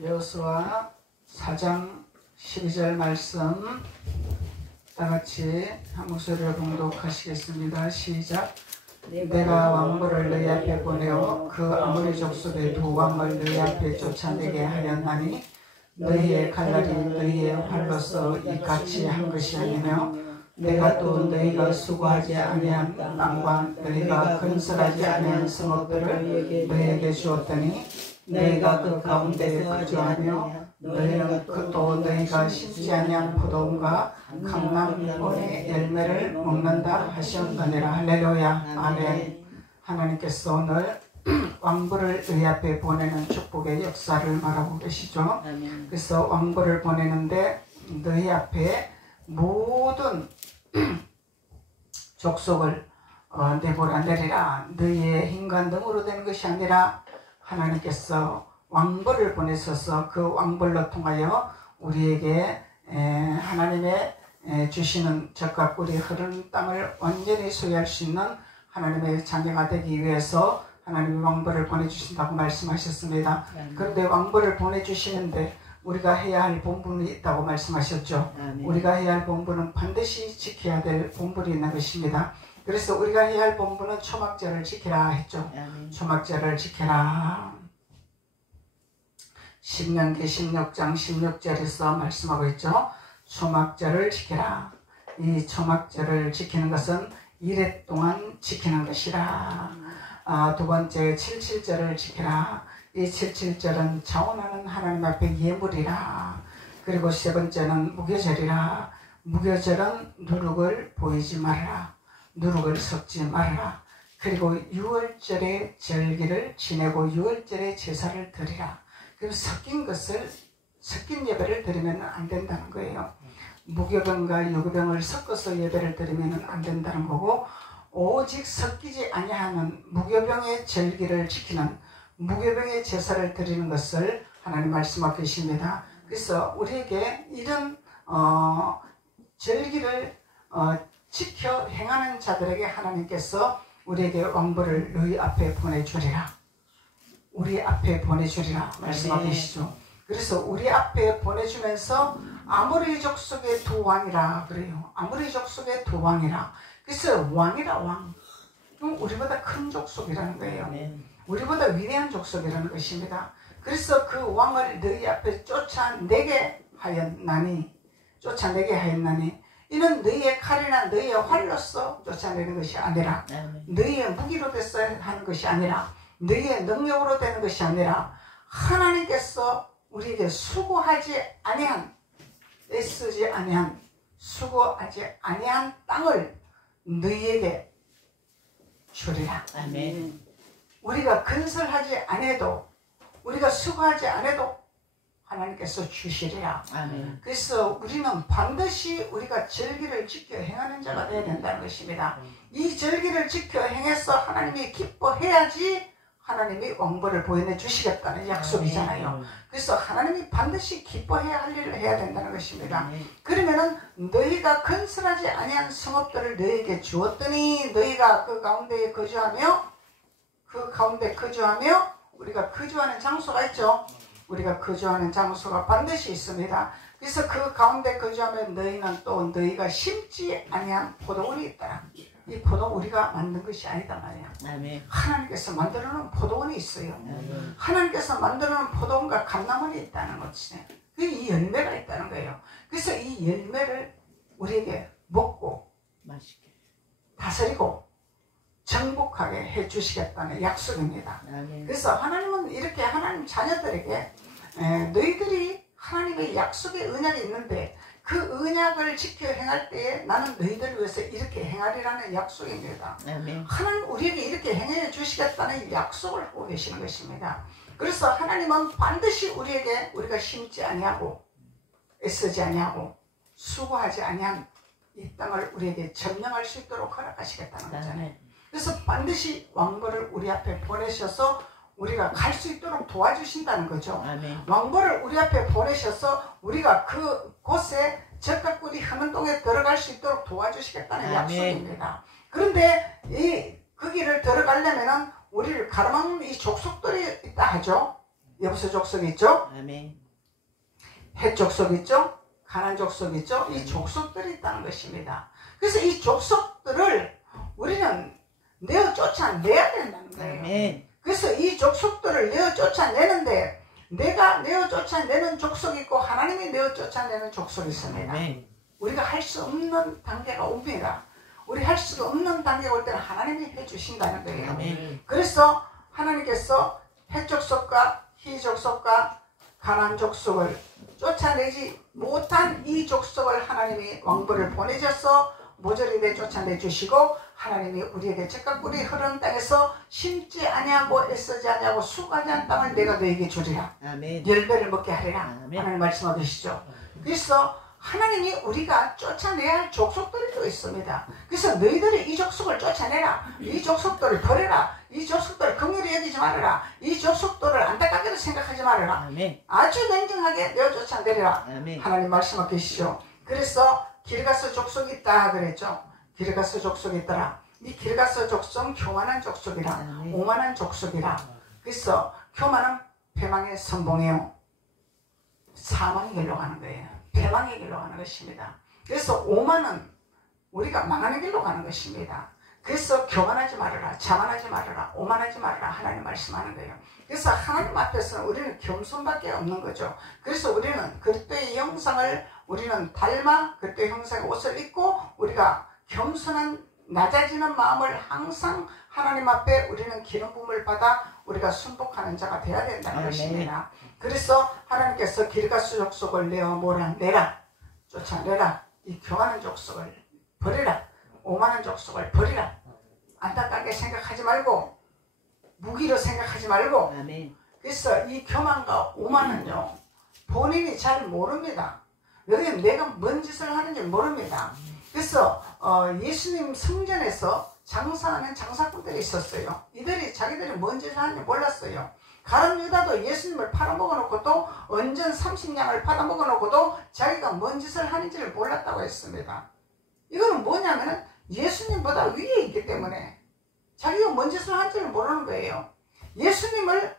여호수아 4장 12절 말씀 다같이 한 목소리로 봉독하시겠습니다. 시작. 내가 왕벌을 너희 앞에 보내어 그 아모리 족속의 두 왕을 너희 앞에 쫓아내게 하였나니 너희의 칼날이 너희의 활로서 이같이 한 것이 아니며 내가 또 너희가 수고하지 아니한 땅과 너희가 건설하지 아니한 성읍들을 너희에게 주었더니 너희가 그 가운데 거주하며 너희는 또 너희가 심지 아니한 포도원과 강남원의 열매를 먹는다 하셨느니라. 할렐루야. 아멘. 하나님께서 오늘 왕벌을 너희 앞에 보내는 축복의 역사를 말하고 계시죠. 그래서 왕벌을 보내는데 너희 앞에 모든 족속을 내보라 내리라. 너희의 힘과 능으로 된 것이 아니라 하나님께서 왕벌을 보내셔서 그 왕벌로 통하여 우리에게 하나님의 주시는 젖과 꿀이 흐르는 땅을 완전히 소유할 수 있는 하나님의 자녀가 되기 위해서 하나님이 왕벌을 보내주신다고 말씀하셨습니다. 그런데 왕벌을 보내주시는데 우리가 해야 할 본분이 있다고 말씀하셨죠. 우리가 해야 할 본분은 반드시 지켜야 될 본분이 있는 것입니다. 그래서 우리가 해야 할 본분은 초막절을 지키라 했죠. 초막절을 지켜라. 신명기 16장 16절에서 말씀하고 있죠. 초막절을 지켜라. 이 초막절을 지키는 것은 이래 동안 지키는 것이라. 두 번째 77절을 지켜라. 이 77절은 자원하는 하나님 앞에 예물이라. 그리고 세 번째는 무교절이라. 무교절은 누룩을 보이지 말라. 누룩을 섞지 말라. 그리고 6월절의 절기를 지내고 6월절의 제사를 드리라. 그리고 섞인 예배를 드리면 안 된다는 거예요. 무교병과 유교병을 섞어서 예배를 드리면 안 된다는 거고, 오직 섞이지 아니하는 무교병의 절기를 지키는 무교병의 제사를 드리는 것을 하나님 말씀하고 계십니다. 그래서 우리에게 이런 절기를 지켜 행하는 자들에게 하나님께서 우리에게 왕벌을 너희 앞에 보내주리라. 우리 앞에 보내주리라 말씀하고 계시죠. 그래서 우리 앞에 보내주면서 아모리 족속의 두 왕이라 그래요. 아모리 족속의 두 왕이라. 그래서 왕이라 왕. 우리보다 큰 족속이라는 거예요. 우리보다 위대한 족속이라는 것입니다. 그래서 그 왕을 너희 앞에 쫓아내게 하였나니 이는 너희의 칼이나 너희의 활로서 쫓아내는 것이 아니라 너희의 무기로 돼서 하는 것이 아니라 너희의 능력으로 되는 것이 아니라 하나님께서 우리에게 수고하지 아니한 애쓰지 아니한 수고하지 아니한 땅을 너희에게 주리라. 아멘. 우리가 건설하지 않아도 우리가 수고하지 않아도 하나님께서 주시리라. 아멘. 그래서 우리는 반드시 우리가 절기를 지켜 행하는 자가 되어야 된다는 것입니다. 이 절기를 지켜 행해서 하나님이 기뻐해야지 하나님이 왕벌을 보내주시겠다는 약속이잖아요. 그래서 하나님이 반드시 기뻐해야 할 일을 해야 된다는 것입니다. 그러면은 너희가 건설하지 아니한 성읍들을 너희에게 주었더니 너희가 그 가운데 거주하며 우리가 거주하는 장소가 있죠. 우리가 거주하는 장소가 반드시 있습니다. 그래서 그 가운데 거주하면 너희는 또 너희가 심지 아니한 포도원이 있다. 이 포도는 우리가 만든 것이 아니다 말이야. 아멘. 하나님께서 만들어놓은 포도원이 있어요. 하나님께서 만들어놓은 포도원과 감람원이 있다는 것이네. 이 열매가 있다는 거예요. 그래서 이 열매를 우리에게 먹고 맛있게 다스리고 정복하게 해주시겠다는 약속입니다. 그래서 하나님은 이렇게 하나님 자녀들에게 너희들이 하나님의 약속의 언약이 있는데 그 언약을 지켜 행할 때에 나는 너희들을 위해서 이렇게 행하리라는 약속입니다. 하나님 우리에게 이렇게 행해 주시겠다는 약속을 하고 계시는 것입니다. 그래서 하나님은 반드시 우리에게 우리가 심지 아니하고 애쓰지 아니하고 수고하지 아니한 이 땅을 우리에게 점령할 수 있도록 허락하시겠다는 거잖아요. 그래서 반드시 왕벌을 우리 앞에 보내셔서 우리가 갈 수 있도록 도와주신다는 거죠. 왕벌을 우리 앞에 보내셔서 우리가 그곳에 젖과 꿀이 흐르는 동에 들어갈 수 있도록 도와주시겠다는 약속입니다. 그런데 그 길을 들어가려면 우리를 가로막는 이 족속들이 있다 하죠. 여부수 족속 있죠? 아멘. 헷 족속 있죠? 가나안 족속 있죠? 이 족속들이 있다는 것입니다. 그래서 이 족속들을 우리는 내어 쫓아내야 된다는 거예요. 아멘. 그래서 이 족속들을 내어 쫓아내는데 내가 내어 쫓아내는 족속이 있고 하나님이 내어 쫓아내는 족속이 있습니다. 아멘. 우리가 할 수 없는 단계가 옵니다. 우리 할 수 없는 단계가 올 때는 하나님이 해주신다는 거예요. 아멘. 그래서 하나님께서 헷 족속과 히 족속과 가나안 족속을 쫓아내지 못한 이 족속을 하나님이 왕벌을 보내셔서 모조리 쫓아내주시고 하나님이 우리에게 즉각 꿀이 흐르는 땅에서 심지 아니하고 애쓰지 아니하고 수고하지 않은 땅을 내가 너에게 주리라. 아멘. 열매를 먹게 하리라. 아멘. 하나님 말씀하시죠. 그래서 하나님이 우리가 쫓아내야 할 족속들이 또 있습니다. 그래서 너희들이 이 족속을 쫓아내라. 이 족속들을 버려라. 이 족속들을 긍휼히 여기지 말아라. 이 족속들을 안타깝게도 생각하지 말아라. 아멘. 아주 냉정하게 내어 쫓아내리라. 아멘. 하나님 말씀하고 계시죠. 그래서 길가스 족속이 있다 그랬죠. 길가스 족속이 있더라. 이 길가스 족속은 교만한 족속이라. 아멘. 오만한 족속이라. 그래서 교만은 패망의 선봉이요. 사망의 길로 가는 거예요. 패망의 길로 가는 것입니다. 그래서 오만은 우리가 망하는 길로 가는 것입니다. 그래서 교만하지 말아라, 자만하지 말아라, 오만하지 말아라 하나님 말씀하는 거예요. 그래서 하나님 앞에서는 우리는 겸손밖에 없는 거죠. 그래서 우리는 그리스도의 형상을 우리는 닮아 그리스도의 형상의 옷을 입고 우리가 겸손한 낮아지는 마음을 항상 하나님 앞에 우리는 기름 부음을 받아 우리가 순복하는 자가 되어야 된다는 것입니다. 그래서 하나님께서 길가스 족속을 내어 몰아내라, 쫓아내라. 이 교만한 족속을 버리라. 오만한 족속을 버리라. 안타깝게 생각하지 말고 무기로 생각하지 말고. 아멘. 그래서 이 교만과 오만은요 본인이 잘 모릅니다. 여기 내가 뭔 짓을 하는지 모릅니다. 그래서 예수님 성전에서 장사하는 장사꾼들이 있었어요. 이들이 자기들이 뭔 짓을 하는지 몰랐어요. 가룟 유다도 예수님을 팔아먹어 놓고도 언전 30냥을 팔아먹어 놓고도 자기가 뭔 짓을 하는지를 몰랐다고 했습니다. 이거는 뭐냐면은 예수님보다 위에 있기 때문에 자기가 뭔 짓을 하는지를 모르는 거예요. 예수님을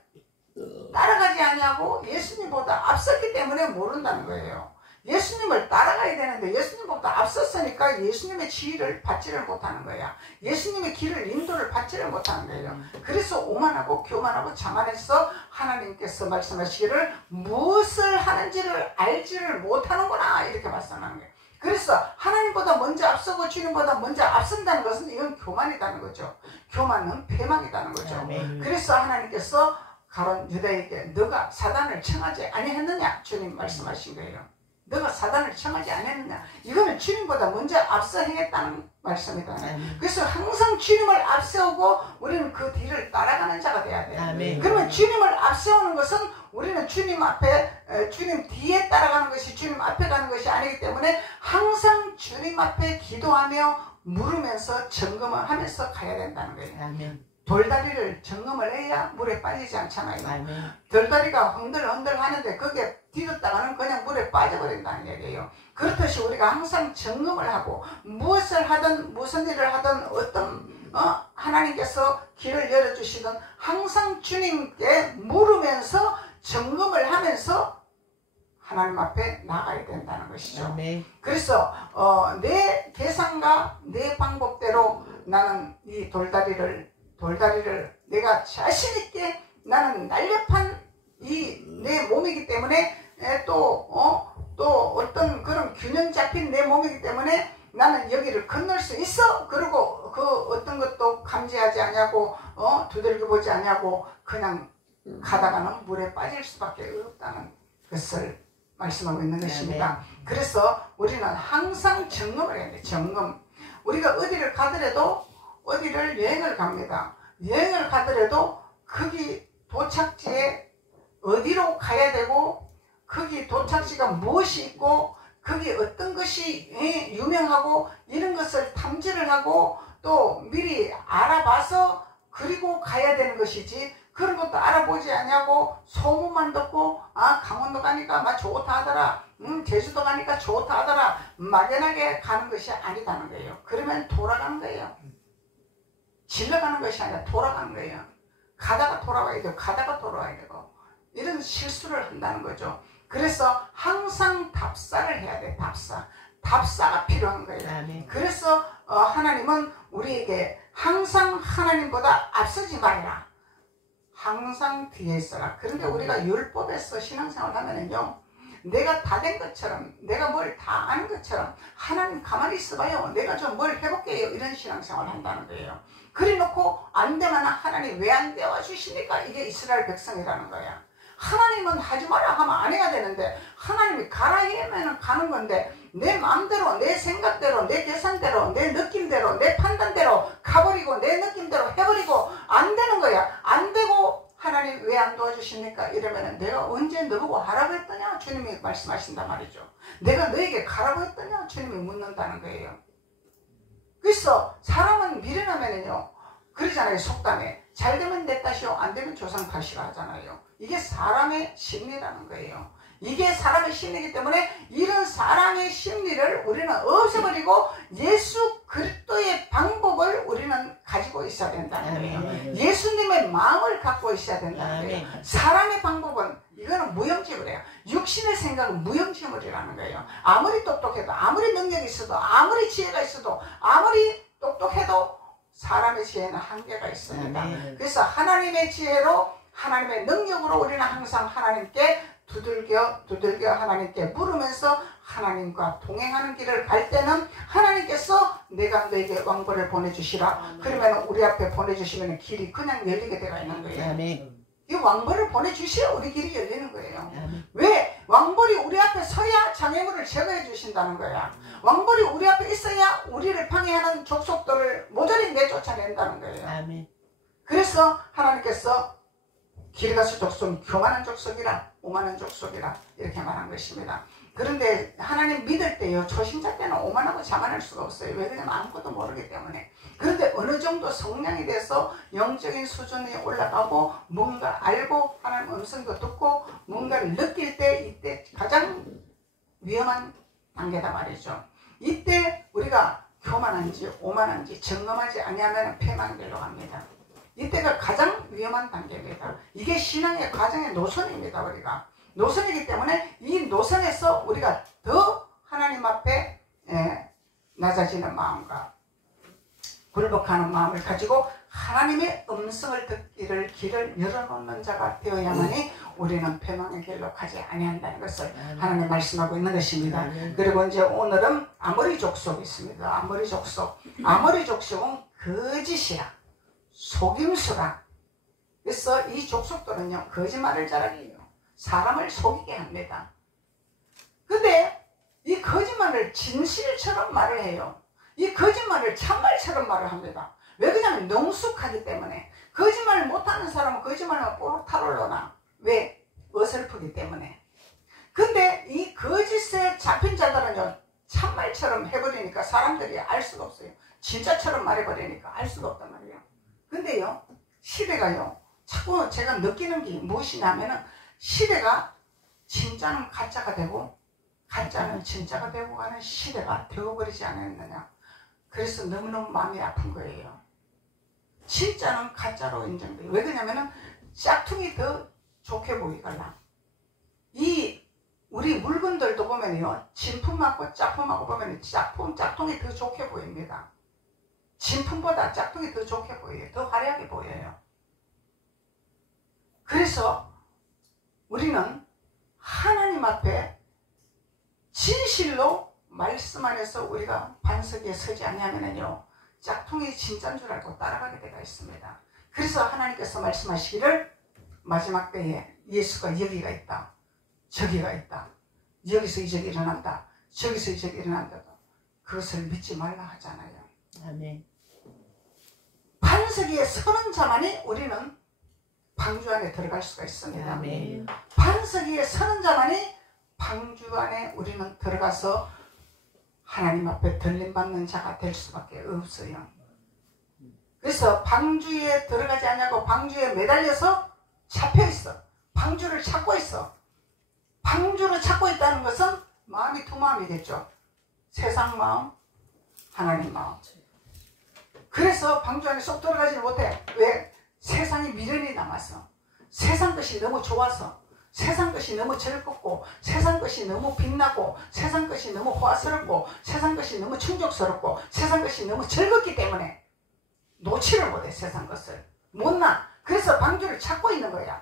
따라가지 아니하고 예수님보다 앞섰기 때문에 모른다는 거예요. 예수님을 따라가야 되는데 예수님보다 앞섰으니까 예수님의 지위를 받지를 못하는 거야. 예수님의 길을 인도를 받지를 못하는 거예요. 그래서 오만하고 교만하고 자만해서 하나님께서 말씀하시기를 무엇을 하는지를 알지를 못하는구나 이렇게 말씀하는 거예요. 그래서 하나님보다 먼저 앞서고 주님보다 먼저 앞선다는 것은 이건 교만이라는 거죠. 교만은 패망이라는 거죠. 그래서 하나님께서 가룟 유다에게 너가 사단을 청하지 아니했느냐 주님 말씀하신 거예요. 너가 사단을 청하지 않았느냐. 이거는 주님보다 먼저 앞서 행했다는 말씀이다. 그래서 항상 주님을 앞세우고 우리는 그 뒤를 따라가는 자가 돼야 돼요. 아멘. 그러면 주님을 앞세우는 것은 우리는 주님 앞에 주님 뒤에 따라가는 것이 주님 앞에 가는 것이 아니기 때문에 항상 주님 앞에 기도하며 물으면서 점검을 하면서 가야 된다는 거예요. 아멘. 돌다리를 점검을 해야 물에 빠지지 않잖아요. 아멘. 돌다리가 흔들흔들 하는데 그게 뒤졌다가는 그냥 물에 빠져버린다는 얘기예요. 그렇듯이 우리가 항상 점검을 하고 무엇을 하든 무슨 일을 하든 어떤 하나님께서 길을 열어주시든 항상 주님께 물으면서 점검을 하면서 하나님 앞에 나가야 된다는 것이죠. 아멘. 그래서 내 계산과 내 방법대로 나는 이 돌다리를 내가 자신있게 나는 날렵한 이 내 몸이기 때문에 또 어떤 그런 균형 잡힌 내 몸이기 때문에 나는 여기를 건널 수 있어. 그리고 그 어떤 것도 감지하지 않냐고 두들겨 보지 않냐고 그냥 가다가는 물에 빠질 수밖에 없다는 것을 말씀하고 있는 것입니다. 그래서 우리는 항상 점검을 해야 돼. 점검. 우리가 어디를 가더라도 어디를 여행을 갑니다. 여행을 가더라도 거기 도착지에 어디로 가야 되고 거기 도착지가 무엇이 있고 거기 어떤 것이 유명하고 이런 것을 탐지를 하고 또 미리 알아봐서 그리고 가야 되는 것이지 그런 것도 알아보지 않냐고 소문만 듣고 강원도 가니까 막 좋다 하더라, 제주도 가니까 좋다 하더라 막연하게 가는 것이 아니다는 거예요. 그러면 돌아가는 거예요. 질러가는 것이 아니라 돌아가는 거예요. 가다가 돌아와야 되고 가다가 돌아와야 되고 이런 실수를 한다는 거죠. 그래서 항상 답사를 해야 돼. 답사가 필요한 거예요. 그래서 하나님은 우리에게 항상 하나님보다 앞서지 말라. 항상 뒤에 있어라. 그런데 우리가 율법에서 신앙생활 하면은요, 내가 다 된 것처럼, 내가 뭘 다 아는 것처럼, 하나님 가만히 있어봐요, 내가 좀 뭘 해볼게요, 이런 신앙생활 한다는 거예요. 그래 놓고 안 되면 하나님 왜 안 되어 주십니까? 이게 이스라엘 백성이라는 거야. 하나님은 하지 마라 하면 안 해야 되는데, 하나님이 가라 하면 가는 건데, 내 마음대로, 내 생각대로, 내 계산대로, 내 느낌대로, 내 판단대로 가버리고 내 느낌대로 해버리고 안 되는 거야. 안 되고 하나님 왜 안 도와주십니까? 이러면 내가 언제 너보고 하라고 했더냐? 주님이 말씀하신단 말이죠. 내가 너에게 가라고 했더냐? 주님이 묻는다는 거예요. 그래서 사람은 미련하면은요, 그러잖아요. 속담에 잘 되면 내 탓이요, 안 되면 조상 탓이라 하잖아요. 이게 사람의 심리라는 거예요. 이게 사람의 심리이기 때문에 이런 사람의 심리를 우리는 없애버리고 예수 그리스도의 방법을 우리는 가지고 있어야 된다는 거예요. 예수님의 마음을 갖고 있어야 된다는 거예요. 사람의 방법은 이거는 무용지물이에요. 육신의 생각은 무용지물이라는 거예요. 아무리 똑똑해도, 아무리 능력이 있어도, 아무리 지혜가 있어도, 아무리 똑똑해도 사람의 지혜는 한계가 있습니다. 그래서 하나님의 지혜로, 하나님의 능력으로 우리는 항상 하나님께 두들겨 하나님께 물으면서 하나님과 동행하는 길을 갈 때는 하나님께서 내가 너에게 왕벌을 보내주시라. 그러면 우리 앞에 보내주시면 길이 그냥 열리게 되어 있는 거예요. 이 왕벌을 보내주셔야 우리 길이 열리는 거예요. 왜? 왕벌이 우리 앞에 서야 장애물을 제거해 주신다는 거야. 왕벌이 우리 앞에 있어야 우리를 방해하는 족속들을 모조리 내쫓아낸다는 거예요. 그래서 하나님께서 길가스 족속은 교만한 족속이라, 오만한 족속이라 이렇게 말한 것입니다. 그런데 하나님 믿을 때요, 초신자 때는 오만하고 자만할 수가 없어요. 왜 그러냐면 아무것도 모르기 때문에. 그런데 어느 정도 성량이 돼서 영적인 수준이 올라가고 뭔가 알고 하나님 음성도 듣고 뭔가를 느낄 때, 이때 가장 위험한 단계다 말이죠. 이때 우리가 교만한지 오만한지 점검하지 아니하면 패망의 길로 갑니다. 이때가 가장 위험한 단계입니다. 이게 신앙의 과정의 노선입니다. 우리가 노선이기 때문에 이 노선에서 우리가 더 하나님 앞에 낮아지는 마음과 굴복하는 마음을 가지고 하나님의 음성을 듣기를 길을 열어놓는 자가 되어야만이 우리는 패망의 길로 가지 아니한다는 것을 하나님 말씀하고 있는 것입니다. 그리고 이제 오늘은 아모리 족속이 있습니다. 아모리 족속은 거짓이라, 속임수라. 그래서 이 족속들은요, 거짓말을 잘하게요. 사람을 속이게 합니다. 근데 이 거짓말을 진실처럼 말을 해요. 이 거짓말을 참말처럼 말을 합니다. 왜 그러냐면 능숙하기 때문에. 거짓말을 못하는 사람은 거짓말만 뽀록 타올라나. 왜? 어설프기 때문에. 근데 이 거짓에 잡힌 자들은요, 참말처럼 해버리니까 사람들이 알 수가 없어요. 진짜처럼 말해버리니까 알 수가 없단 말이에요. 근데요, 시대가요, 자꾸 제가 느끼는 게 무엇이냐면은, 시대가 진짜는 가짜가 되고 가짜는 진짜가 되고 가는 시대가 되어버리지 않았느냐. 그래서 너무너무 마음이 아픈 거예요. 진짜는 가짜로 인정돼요. 왜 그러냐면은 짝퉁이 더 좋게 보이거나, 이 우리 물건들도 보면요, 진품하고 짝품하고 보면 짝퉁이 더 좋게 보입니다. 진품보다 짝퉁이 더 좋게 보여요. 더 화려하게 보여요. 그래서 우리는 하나님 앞에 진실로 말씀 안에서 우리가 반석에 서지 않냐면요, 짝퉁이 진짜인 줄 알고 따라가게 되어 있습니다. 그래서 하나님께서 말씀하시기를 마지막 때에 예수가 여기가 있다, 저기가 있다, 여기서 이적이 일어난다, 저기서 이적이 일어난다, 그것을 믿지 말라 하잖아요. 아멘. 반석 위에 서는 자만이 우리는 방주 안에 들어갈 수가 있습니다. 아멘. 반석 위에 서는 자만이 방주 안에 우리는 들어가서 하나님 앞에 들림받는 자가 될 수밖에 없어요. 그래서 방주에 들어가지 않냐고 방주에 매달려서 잡혀있어. 방주를 찾고 있어. 방주를 찾고 있다는 것은 마음이 두 마음이겠죠. 세상 마음, 하나님 마음. 그래서 방주 안에 쏙 들어가지 못해. 왜? 세상이 미련이 남아서, 세상 것이 너무 좋아서, 세상 것이 너무 즐겁고 세상 것이 너무 빛나고 세상 것이 너무 호화스럽고 세상 것이 너무 충족스럽고 세상 것이 너무 즐겁기 때문에 놓지를 못해. 세상 것을 못나. 그래서 방주를 찾고 있는 거야.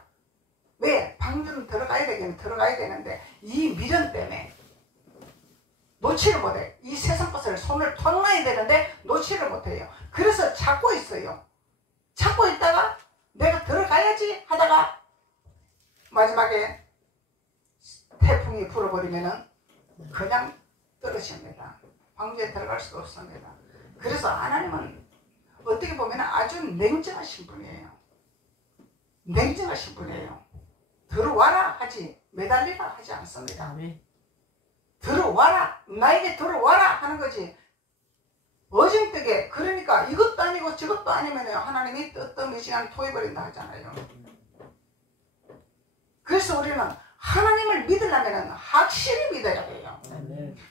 왜? 방주는 들어가야 되긴 들어가야 되는데 이 미련 때문에 놓지를 못해. 이 세상 것을 손을 탁 놔야 되는데 놓지를 못해요. 그래서 찾고 있어요. 찾고 있다가 내가 들어가야지 하다가 마지막에 태풍이 불어버리면은 그냥 떨어집니다. 방주에 들어갈 수가 없습니다. 그래서 하나님은 어떻게 보면 아주 냉정하신 분이에요. 냉정하신 분이에요. 들어와라 하지 매달리라 하지 않습니다. 들어와라, 나에게 들어와라 하는 거지. 어징뜨게. 그러니까 이것도 아니고 저것도 아니면 하나님이 뜨뜻미지근하게 토해버린다 하잖아요. 그래서 우리는 하나님을 믿으려면 확실히 믿어야 돼요.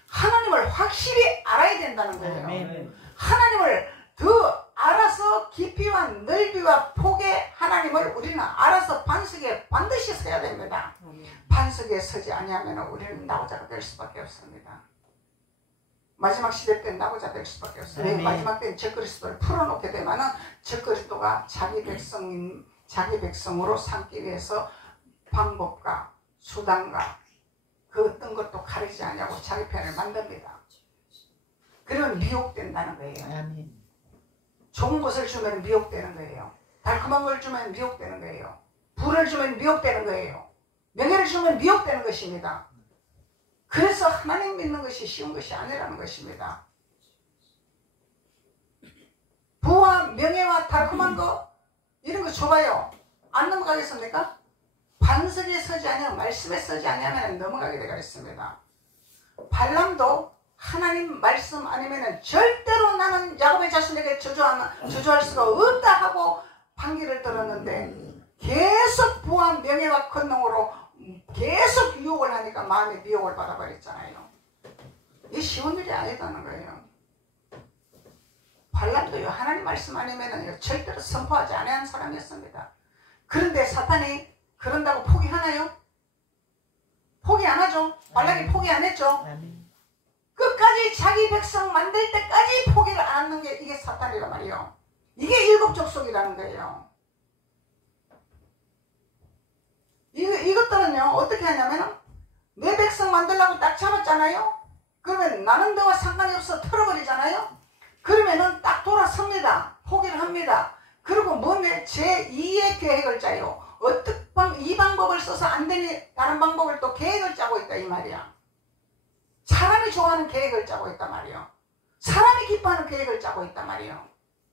하나님을 확실히 알아야 된다는 거예요. 하나님을 더 알아서 깊이와 넓이와 폭의 하나님을 우리는 알아서 반석에 반드시 서야 됩니다. 반석에 서지 아니하면 우리는 나고자가 될 수밖에 없습니다. 마지막 시대 때는 나고자 될 수밖에 없어요. 마지막 때는 적그리스도를 풀어놓게 되면은 적그리스도가 자기 백성으로 삼기 위해서 방법과 수단과 그 어떤 것도 가리지 않냐고 자기 편을 만듭니다. 그러면 미혹된다는 거예요. 좋은 것을 주면 미혹되는 거예요. 달콤한 걸 주면 미혹되는 거예요. 부를 주면 미혹되는 거예요. 명예를 주면 미혹되는 것입니다. 그래서 하나님 믿는 것이 쉬운 것이 아니라는 것입니다. 부와 명예와 달콤한 거 이런 거 줘봐요. 안 넘어가겠습니까? 반석에 서지 아니하면 말씀에 서지 아니하면 넘어가게 되어 있습니다. 발람도 하나님 말씀 아니면 절대로 나는 야곱의 자손에게 저주할 수가 없다 하고 판결을 들었는데 계속 부와 명예와 권능으로 계속 유혹을 하니까 마음의 미혹을 받아버렸잖아요. 이게 쉬운 일이 아니다는 거예요. 발람도요 하나님 말씀 아니면 절대로 선포하지 않은 사람이었습니다. 그런데 사탄이 그런다고 포기하나요? 포기 안 하죠. 발람이 포기 안 했죠. 끝까지 자기 백성 만들 때까지 포기를 안 하는 게 이게 사탄이란 말이에요. 이게 일곱 족속이라는 거예요. 이것들은요 어떻게 하냐면 내 백성 만들려고 딱 잡았잖아요. 그러면 나는 너와 상관이 없어 털어버리잖아요. 그러면은 딱 돌아섭니다. 포기를 합니다. 그리고 뭔데 제2의 계획을 짜요. 이 방법을 써서 안 되니 다른 방법을 또 계획을 짜고 있다 이 말이야. 사람이 좋아하는 계획을 짜고 있단 말이에요. 사람이 기뻐하는 계획을 짜고 있단 말이에요.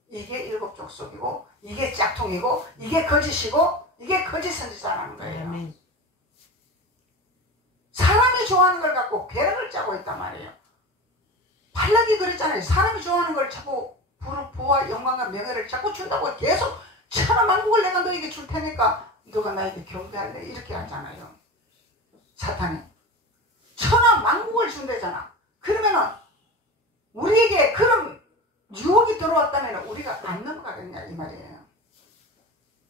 이게 일곱 족속이고 이게 짝퉁이고 이게 거짓이고 이게 거짓 선지자라는 거예요. 사람이 좋아하는 걸 갖고 계획을 짜고 있단 말이에요. 발락이 그랬잖아요. 사람이 좋아하는 걸 자꾸 부와 영광과 명예를 자꾸 준다고 계속 천하만국을 내가 너에게 줄 테니까 너가 나에게 경배할래 이렇게 하잖아요. 사탄이 천하만국을 준대잖아. 그러면은 우리에게 그런 유혹이 들어왔다면 우리가 안 넘어가겠냐 이 말이에요.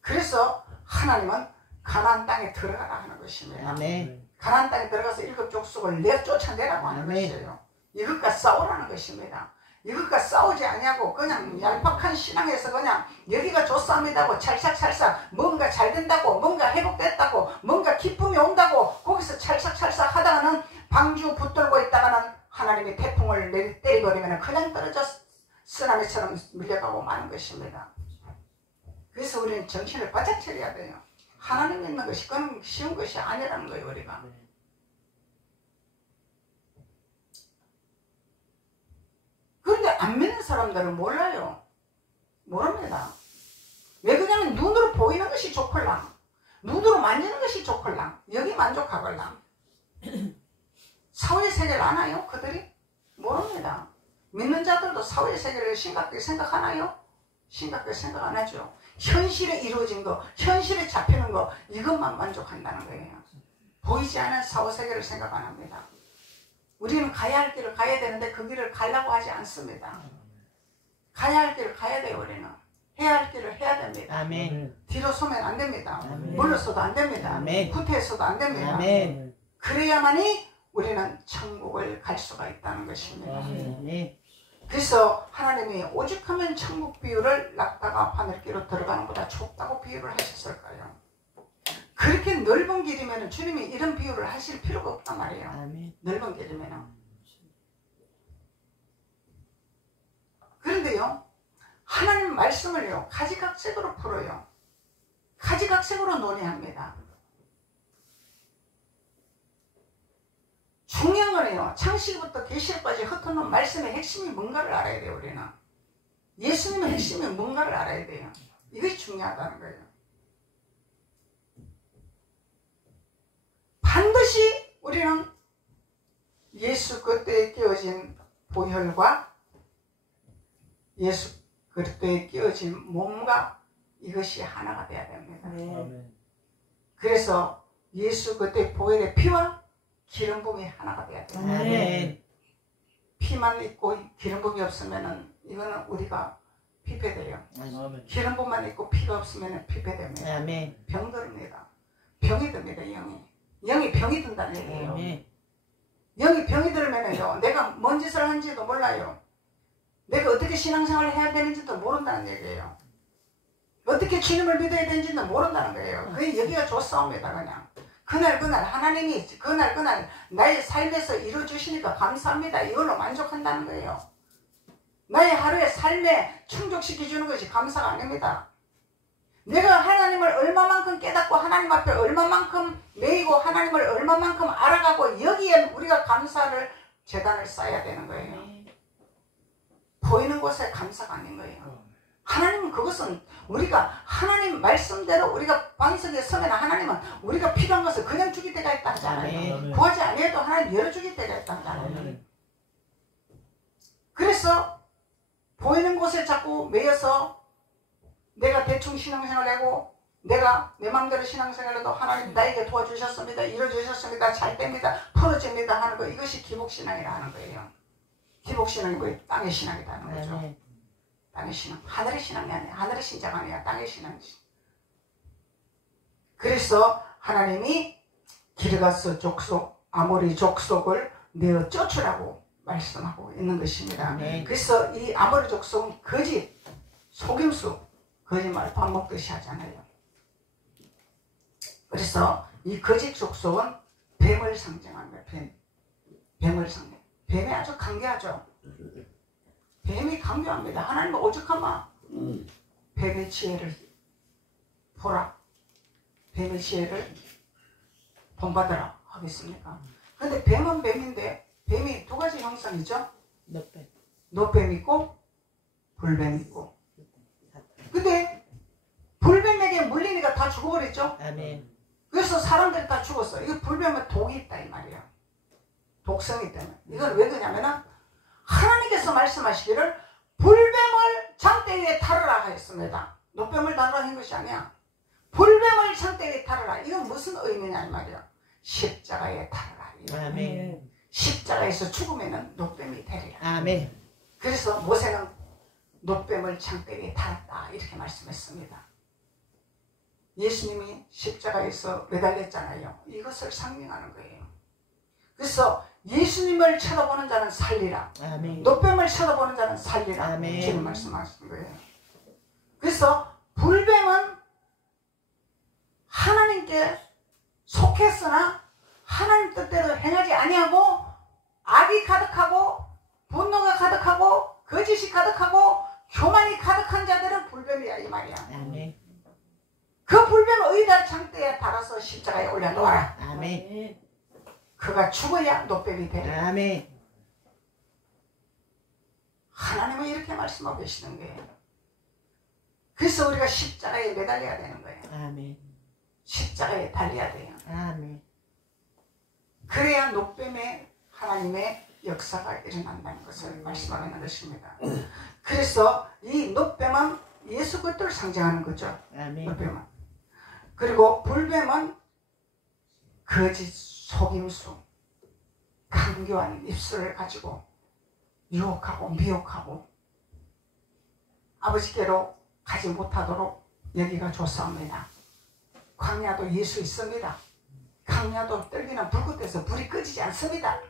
그래서 하나님은 가나안 땅에 들어가라 하는 것입니다. 아멘. 가나안 땅에 들어가서 일곱 족속을 쫓아내라고 하는 아멘. 것이에요. 이것과 싸우라는 것입니다. 이것과 싸우지 아니하고 그냥 얄팍한 신앙에서 그냥 여기가 좋습니다고 찰싹찰싹 뭔가 잘 된다고 뭔가 회복됐다고 뭔가 기쁨이 온다고 거기서 찰싹찰싹 하다가는 방주 붙들고 있다가는 하나님이 태풍을 때려버리면 그냥 떨어져 쓰나미처럼 밀려가고 마는 것입니다. 그래서 우리는 정신을 바짝 차려야 돼요. 하나님 믿는 것이 그건 쉬운 것이 아니라는 거예요. 우리가 그런데 안 믿는 사람들은 몰라요. 모릅니다. 왜 그러냐면 눈으로 보이는 것이 좋걸랑 눈으로 만지는 것이 좋걸랑 여기 만족하걸랑 사후의 세계를 아나요? 그들이? 모릅니다. 믿는 자들도 사후의 세계를 심각하게 생각하나요? 심각하게 생각 안 하죠. 현실에 이루어진 거, 현실에 잡히는 거 이것만 만족한다는 거예요. 보이지 않은 사후 세계를 생각 안 합니다. 우리는 가야 할 길을 가야 되는데 그 길을 가려고 하지 않습니다. 가야 할 길을 가야 돼요. 우리는 해야 할 길을 해야 됩니다. 아멘. 뒤로 서면 안 됩니다. 아멘. 물러서도 안 됩니다. 아멘. 후퇴해서도 안 됩니다. 아멘. 그래야만이 우리는 천국을 갈 수가 있다는 것입니다. 아멘. 그래서 하나님이 오죽하면 천국 비유를 낙타가 하늘길로 들어가는 것보다 좁다고 비유를 하셨을까요? 그렇게 넓은 길이면 주님이 이런 비유를 하실 필요가 없단 말이에요. 아멘. 넓은 길이면. 그런데요, 하나님 말씀을요, 가지각색으로 풀어요. 가지각색으로 논의합니다. 중요한 거는요, 창세기부터 계시록까지 흩어놓은 말씀의 핵심이 뭔가를 알아야 돼요. 우리는 예수님의 핵심이 뭔가를 알아야 돼요. 이것이 중요하다는 거예요. 반드시 우리는 예수 그리스도에 끼워진 보혈과 예수 그리스도에 끼워진 몸과 이것이 하나가 돼야 됩니다. 그래서 예수 그리스도의 보혈의 피와 기름 부음이 하나가 돼야 돼요. 아멘. 피만 있고 기름 부음이 없으면은 이거는 우리가 피폐돼요. 아멘. 기름 부음만 있고 피가 없으면은 피폐됩니다. 아멘. 병들입니다. 병이 듭니다. 영이 병이 든다는 얘기예요. 아멘. 영이 병이 들면은요, 내가 뭔 짓을 한지도 몰라요. 내가 어떻게 신앙생활을 해야 되는지도 모른다는 얘기예요. 어떻게 주님을 믿어야 되는지도 모른다는 거예요. 그게 여기가 좋사옵니다. 그냥 그날 하나님이 그날 나의 삶에서 이루어주시니까 감사합니다. 이걸로 만족한다는 거예요. 나의 하루의 삶에 충족시켜주는 것이 감사가 아닙니다. 내가 하나님을 얼마만큼 깨닫고 하나님 앞에 얼마만큼 매이고 하나님을 얼마만큼 알아가고 여기에 우리가 감사를 재단을 쌓아야 되는 거예요. 보이는 곳에 감사가 아닌 거예요. 하나님은 그것은 우리가 하나님 말씀대로 우리가 반석에 서면 하나님은 우리가 필요한 것을 그냥 주길 때가 있다잖아요. 구하지 아니해도 하나님 열어주길 때가 있다잖아요. 그래서 보이는 곳에 자꾸 매여서 내가 대충 신앙생활을 하고 내가 내 마음대로 신앙생활을 해도 하나님 나에게 도와주셨습니다. 이뤄주셨습니다. 잘 됩니다. 풀어집니다 하는 거, 이것이 기복신앙이라 하는 거예요. 기복신앙이 뭐예요? 땅의 신앙이라는 거죠. 땅의 신앙. 하늘의 신앙이 아니야. 하늘의 신자가 아니야. 땅의 신앙이지. 그래서 하나님이 기르가스 족속, 아모리 족속을 내어 쫓으라고 말씀하고 있는 것입니다. 그래서 이 아모리 족속은 거짓, 속임수, 거짓말 밥 먹듯이 하잖아요. 그래서 이 거짓 족속은 뱀을 상징합니다. 뱀을 상징. 뱀이 아주 강교하죠. 뱀이 강교합니다. 하나님은 오죽하마 뱀의 지혜를 보라, 뱀의 지혜를 본받으라 하겠습니까? 근데 뱀은 뱀인데 뱀이 두 가지 형상이죠. 노뱀 있고 불뱀 있고. 근데 불뱀에게 물리니까 다 죽어버렸죠. 그래서 사람들이 다 죽었어. 이거 불뱀은 독이 있다 이 말이야. 독성이 때문에. 이건 왜 그러냐면은 하나님께서 말씀하시기를 불뱀을 장대 위에 타르라 하였습니다. 노뱀을 다루라 한 것이 아니야. 불뱀을 장대 위에 타르라. 이건 무슨 의미냐 이 말이야. 십자가에 타르라. 아멘. 십자가에서 죽으면은 노뱀이 되리라. 아멘. 그래서 모세는 노뱀을 장대 위에 달았다 이렇게 말씀했습니다. 예수님이 십자가에서 매달렸잖아요. 이것을 상징하는 거예요. 그래서 예수님을 쳐다보는 자는 살리라. 아멘. 노뱀을 쳐다보는 자는 살리라. 아멘. 주님 말씀하신 거예요. 그래서 불뱀은 하나님께 속했으나 하나님 뜻대로 행하지 아니하고 악이 가득하고 분노가 가득하고 거짓이 가득하고 교만이 가득한 자들은 불뱀이야 이 말이야. 아멘. 그 불뱀을 의자 장대에 달아서 십자가에 올려놓아라. 아멘. 그가 죽어야 노뱀이 되리라. 아멘. 하나님은 이렇게 말씀하고 계시는 거예요. 그래서 우리가 십자가에 매달려야 되는 거예요. 아멘. 십자가에 달려야 돼요. 아멘. 그래야 노뱀의 하나님의 역사가 일어난다는 것을 말씀하고 있는 것입니다. 그래서 이 노뱀은 예수 그리스도를 상징하는 거죠. 아멘. 노뱀은. 그리고 불뱀은 거짓, 속임수, 강교한 입술을 가지고 유혹하고 미혹하고 아버지께로 가지 못하도록 여기가 좋사옵니다. 광야도 예수 있습니다. 광야도 떨기는 불꽃에서 불이 꺼지지 않습니다.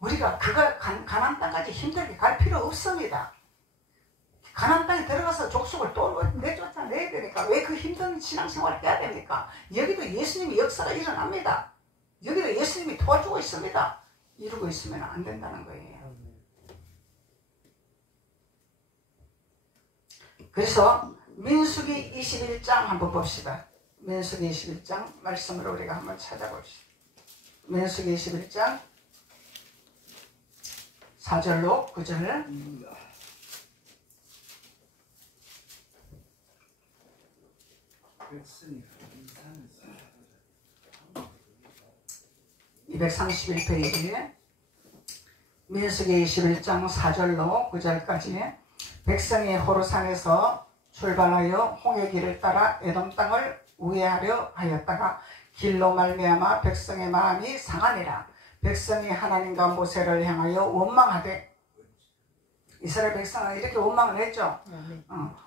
우리가 그가 가나안 땅까지 힘들게 갈 필요 없습니다. 가나안 땅에 들어가서 족속을 또 내쫓아내야 되니까 왜 그 힘든 신앙생활을 해야 됩니까? 여기도 예수님의 역사가 일어납니다. 여기도 예수님이 도와주고 있습니다. 이러고 있으면 안 된다는 거예요. 그래서 민수기 21장 한번 봅시다. 민수기 21장 말씀을 우리가 한번 찾아봅시다. 민수기 21장 4절로 9절 231페이지에 민수기 21장 4절로 9절까지 백성이 호르산에서 출발하여 홍해길을 따라 에돔 땅을 우회하려 하였다가 길로 말미암아 백성의 마음이 상하니라. 백성이 하나님과 모세를 향하여 원망하되 이스라엘 백성은 이렇게 원망을 했죠.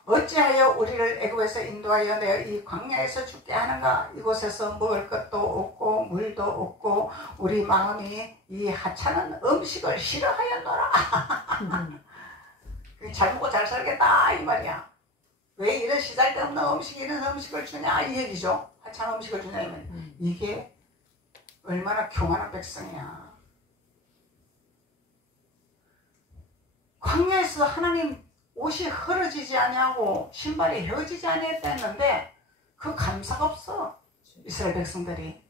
어찌하여 우리를 애굽에서 인도하여 내어 이 광야에서 죽게 하는가. 이곳에서 먹을 것도 없고 물도 없고 우리 마음이 이 하찮은 음식을 싫어하였노라. 잘 먹고 잘 살겠다 이 말이야. 왜 이런 시잘데없는 음식 이런 음식을 주냐 이 얘기죠. 하찮은 음식을 주냐면 이게 얼마나 교만한 백성이야. 광야에서 하나님 옷이 흐려지지 아니하고 신발이 헤어지지 아니했다 했는데 그 감사가 없어 이스라엘 백성들이.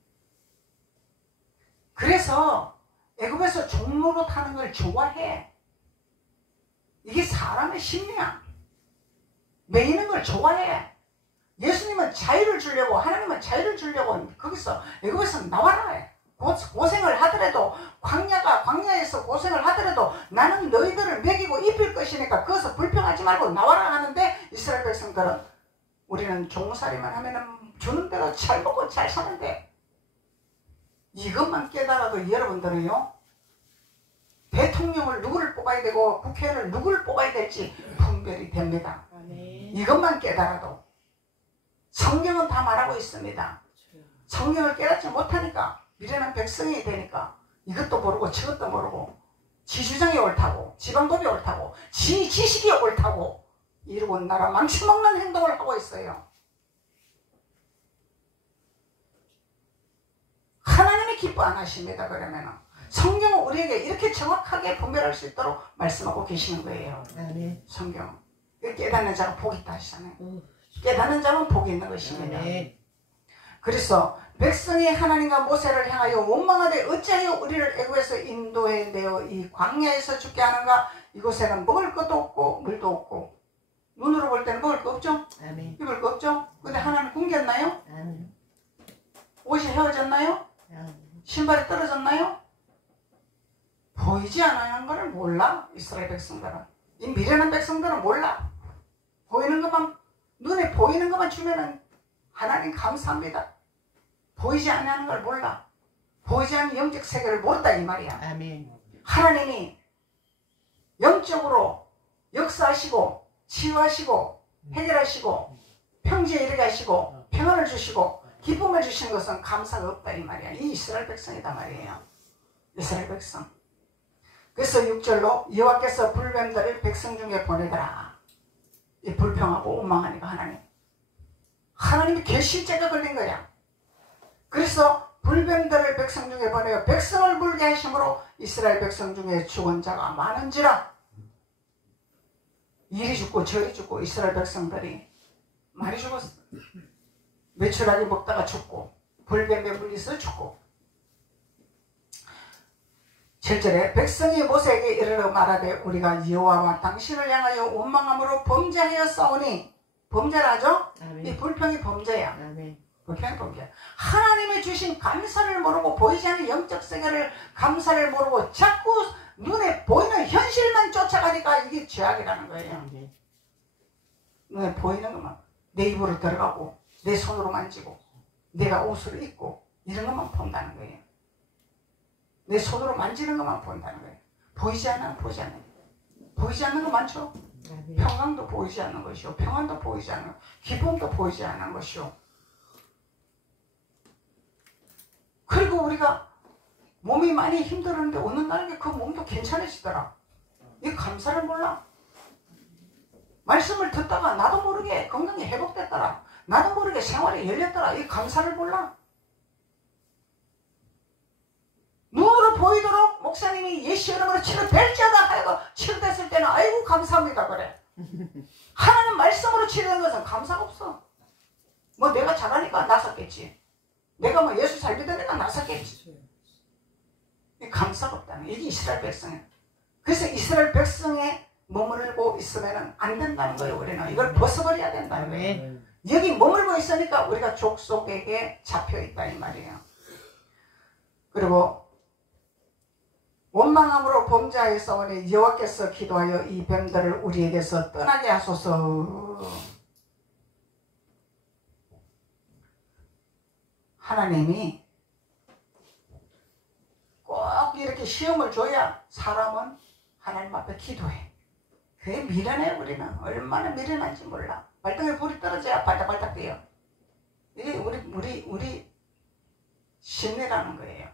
그래서 애굽에서 종로로 타는 걸 좋아해. 이게 사람의 심리야. 매이는 걸 좋아해. 예수님은 자유를 주려고 하나님은 자유를 주려고 거기서 애굽에서 나와라 해. 고생을 하더라도 광야에서 고생을 하더라도 나는 너희들을 먹이고 입힐 것이니까 거기서 불평하지 말고 나와라 하는데 이스라엘 백성들은 우리는 종살이만 하면은 주는 대로 잘 먹고 잘 사는데 이것만 깨달아도 여러분들은요 대통령을 누구를 뽑아야 되고 국회의원을 누구를 뽑아야 될지 분별이 됩니다. 이것만 깨달아도 성경은 다 말하고 있습니다. 성경을 깨닫지 못하니까 미련한 백성이 되니까 이것도 모르고 저것도 모르고 지 주장이 옳다고 지방법이 옳다고 지 지식이 옳다고 이러고 나라 망쳐먹는 행동을 하고 있어요. 하나님이 기뻐 안 하십니다. 그러면은 성경은 우리에게 이렇게 정확하게 분별할 수 있도록 말씀하고 계시는 거예요. 성경 깨닫는 자가 복이 있다 하시잖아요. 깨닫는 자는 복이 있는 것입니다. 그래서 백성이 하나님과 모세를 향하여 원망하되 어찌하여 우리를 애굽에서 인도해 내어 이 광야에서 죽게 하는가. 이곳에는 먹을 것도 없고 물도 없고 눈으로 볼 때는 먹을 거 없죠. 입을 거 없죠. 근데 하나님 굶겼나요? 옷이 헤어졌나요? 신발이 떨어졌나요? 보이지 않아야 하는 것을 몰라. 이스라엘 백성들은 이 미련한 백성들은 몰라. 보이는 것만 눈에 보이는 것만 주면은 하나님 감사합니다. 보이지 않는 걸 몰라. 보이지 않는 영적 세계를 모른다 이 말이야. 아멘. 하나님이 영적으로 역사하시고 치유하시고 해결하시고 평지에 이르게 하시고 평안을 주시고 기쁨을 주시는 것은 감사가 없다 이 말이야. 이 이스라엘 백성이다 말이에요. 이스라엘 백성. 그래서 6절로 여호와께서 불뱀들을 백성 중에 보내더라. 이 불평하고 원망하니까 하나님이 결실제가 걸린 거야. 그래서 불뱀들을 백성 중에 보내어 백성을 물게 하심으로 이스라엘 백성 중에 죽은 자가 많은지라. 이리 죽고 저리 죽고 이스라엘 백성들이 많이 죽었어. 메추라기 먹다가 죽고 불뱀에 물려서 죽고. 7절에 백성이 모세에게 이르러 말하되 우리가 여호와와 당신을 향하여 원망함으로 범죄하였사오니. 범죄를 하죠? 이 불평이 범죄야. 불평이 범죄야. 하나님이 주신 감사를 모르고 보이지 않는 영적 세계를 감사를 모르고 자꾸 눈에 보이는 현실만 쫓아가니까 이게 죄악이라는 거예요. 눈에 보이는 것만 내 입으로 들어가고 내 손으로 만지고 내가 옷을 입고 이런 것만 본다는 거예요. 내 손으로 만지는 것만 본다는 거예요. 보이지 않는 보이지 않는 거 많죠. 아멘. 평강도 보이지 않는 것이요, 평안도 보이지 않는, 기쁨도 보이지 않는 것이요. 그리고 우리가 몸이 많이 힘들었는데 어느 날에 그 몸도 괜찮아지더라. 이 감사를 몰라. 말씀을 듣다가 나도 모르게 건강이 회복됐더라. 나도 모르게 생활이 열렸더라. 이 감사를 몰라. 눈으로 보이도록 목사님이 예수 이름으로 치료될지어다 하고 치료됐을 때는 아이고 감사합니다 그래. 하나님 말씀으로 치료된 것은 감사가 없어. 뭐 내가 잘하니까 나섰겠지. 내가 뭐 예수 잘 믿으니까 나섰겠지. 감사가 없다는 이게 이스라엘 백성이야. 그래서 이스라엘 백성에 머물고 있으면 안 된다는 거예요. 우리는 이걸 벗어버려야 된다는 거예요. 여기 머물고 있으니까 우리가 족속에게 잡혀있다 이 말이에요. 그리고 원망함으로 범죄하여 싸우니 여호와께서 기도하여 이 뱀들을 우리에게서 떠나게 하소서. 하나님이 꼭 이렇게 시험을 줘야 사람은 하나님 앞에 기도해. 그게 미련해. 우리는 얼마나 미련한지 몰라. 발등에 불이 떨어져야 발딱발딱 뛰어. 이게 우리 심리라는 거예요.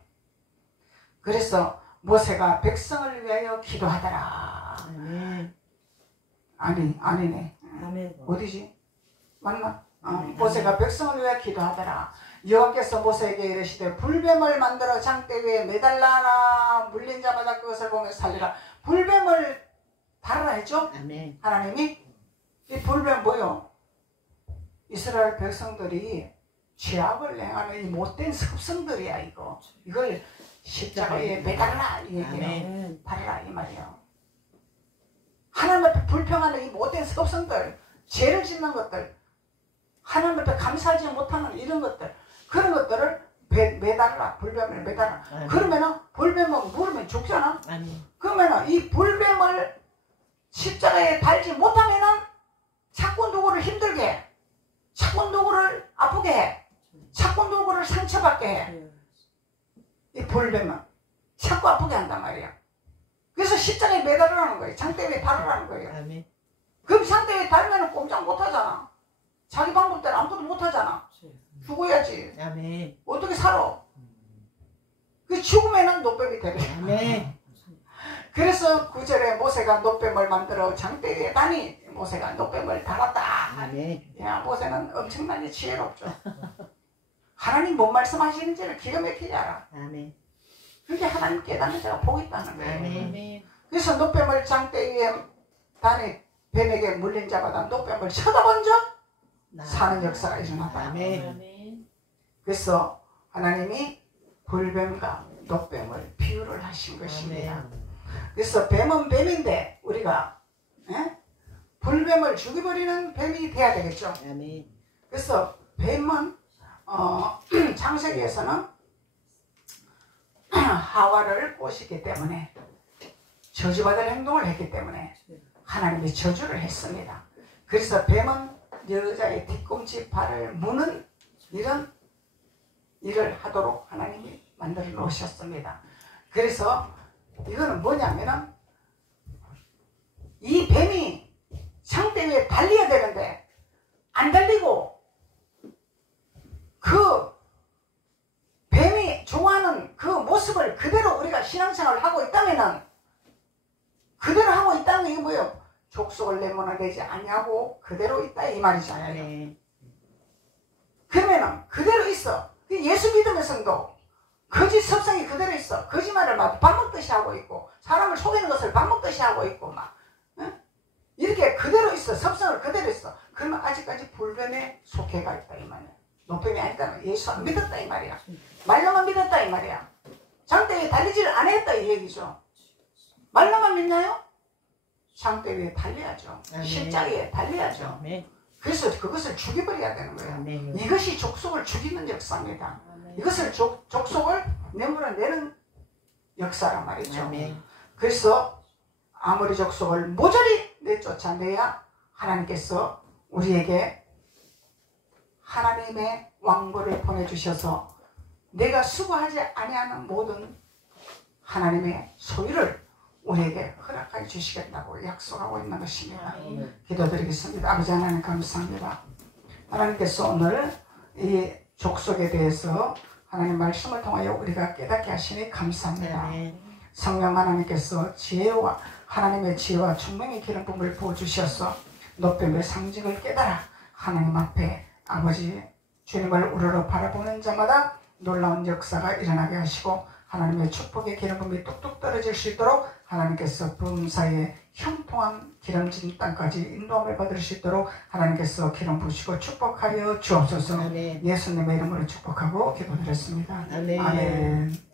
그래서 모세가 백성을 위하여 기도하더라. 아니네. 어디지? 맞나? 모세가 백성을 위하여 기도하더라. 여호와께서 모세에게 이르시되 불뱀을 만들어 장대 위에 매달라라. 물린 자마다 그것을 보며 살리라. 불뱀을 달아라 했죠? 하나님이. 이 불뱀 뭐요? 이스라엘 백성들이 죄악을 행하는 이 못된 습성들이야 이거. 이걸 십자가에 매달라 이 얘기예요. 달아라 이 말이에요. 하나님 앞에 불평하는 이 못된 습성들, 죄를 짓는 것들, 하나님 앞에 감사하지 못하는 이런 것들, 그런 것들을 매달라. 불뱀을 매달라. 그러면은 불뱀은 물으면 죽잖아. 그러면은 이 불뱀을 십자가에 달지 못하면은 자꾸 누구를 힘들게 해. 자꾸 누구를 아프게 해. 자꾸 누구를 상처받게 해. 이 불뱀은 자꾸 아프게 한단 말이야. 그래서 십자가에 매달으라는 거예요. 장대 위에 달으라는 거예요. 그럼 장대 위에 달면 꼼짝 못하잖아. 자기 방법대로 아무것도 못하잖아. 죽어야지. 어떻게 살아? 그 죽으면은 노뱀이 되게. 그래서 9절에 모세가 노뱀을 만들어 장대 위에 다니. 모세가 노뱀을 달았다. 야, 모세는 엄청나게 지혜롭죠. 하나님 뭔 말씀하시는지를 기가 막히게 알아. 그게 하나님 깨닫는 자가 복이 있다는 거예요. 그래서 노뱀을 장대 위에 다니 뱀에게 물린 자마다 노뱀을 쳐다본 적 사는 역사가 일어났다. 그래서 하나님이 불뱀과 노뱀을 비유를 하신 것입니다. 그래서 뱀은 뱀인데 우리가 불뱀을 죽여버리는 뱀이 돼야 되겠죠. 그래서 뱀은 창세기에서는 하와를 꼬시기 때문에 저주받을 행동을 했기 때문에 하나님이 저주를 했습니다. 그래서 뱀은 여자의 뒤꿈치 발을 무는 이런 일을 하도록 하나님이 만들어 놓으셨습니다. 그래서 이거는 뭐냐면은 이 뱀이 장대 위에 달려야 되는데 안 달리고 그 뱀이 좋아하는 그 모습을 그대로 우리가 신앙생활을 하고 있다면은 그대로 하고 있다는 게 이게 뭐예요? 족속을 내모나내지 아니하고 그대로 있다 이 말이잖아요. 그러면은 그대로 있어. 예수 믿음의 성도 거짓 섭성이 그대로 있어. 거짓말을 막 밥 먹듯이 하고 있고 사람을 속이는 것을 밥 먹듯이 하고 있고 막 이렇게 그대로 있어. 섭성을 그대로 있어. 그러면 아직까지 불뱀에 속해가 있다 이 말이야. 노뱀이 아니다. 예수 안 믿었다 이 말이야. 말로만 믿었다 이 말이야. 장대 위에 달리지를 안 했다 이 얘기죠. 말로만 믿나요? 장대 위에 달려야죠. 십자가에 달려야죠. 그래서 그것을 죽여버려야 되는 거예요. 이것이 족속을 죽이는 역사입니다. 이것을 족속을 내몰아내는 역사란 말이죠. 그래서 아무리 족속을 모조리 내쫓아내야 하나님께서 우리에게 하나님의 왕보를 보내주셔서 내가 수고하지 아니하는 모든 하나님의 소유를 우리에게 허락해 주시겠다고 약속하고 있는 것입니다. 아멘. 기도드리겠습니다. 아버지 하나님 감사합니다. 하나님께서 오늘 이 족속에 대해서 하나님 말씀을 통하여 우리가 깨닫게 하시니 감사합니다. 아멘. 성령 하나님께서 지혜와 하나님의 지혜와 충만히 기름 부음을 부어주셔서 높임의 상징을 깨달아 하나님 앞에 아버지 주님을 우러러 바라보는 자마다 놀라운 역사가 일어나게 하시고 하나님의 축복의 기름 부음이 뚝뚝 떨어질 수 있도록 하나님께서 범사에 형통한 기름진 땅까지 인도함을 받을 수 있도록 하나님께서 기름 부으시고 축복하여 주옵소서. 아멘. 예수님의 이름으로 축복하고 기도드렸습니다. 아멘. 아멘.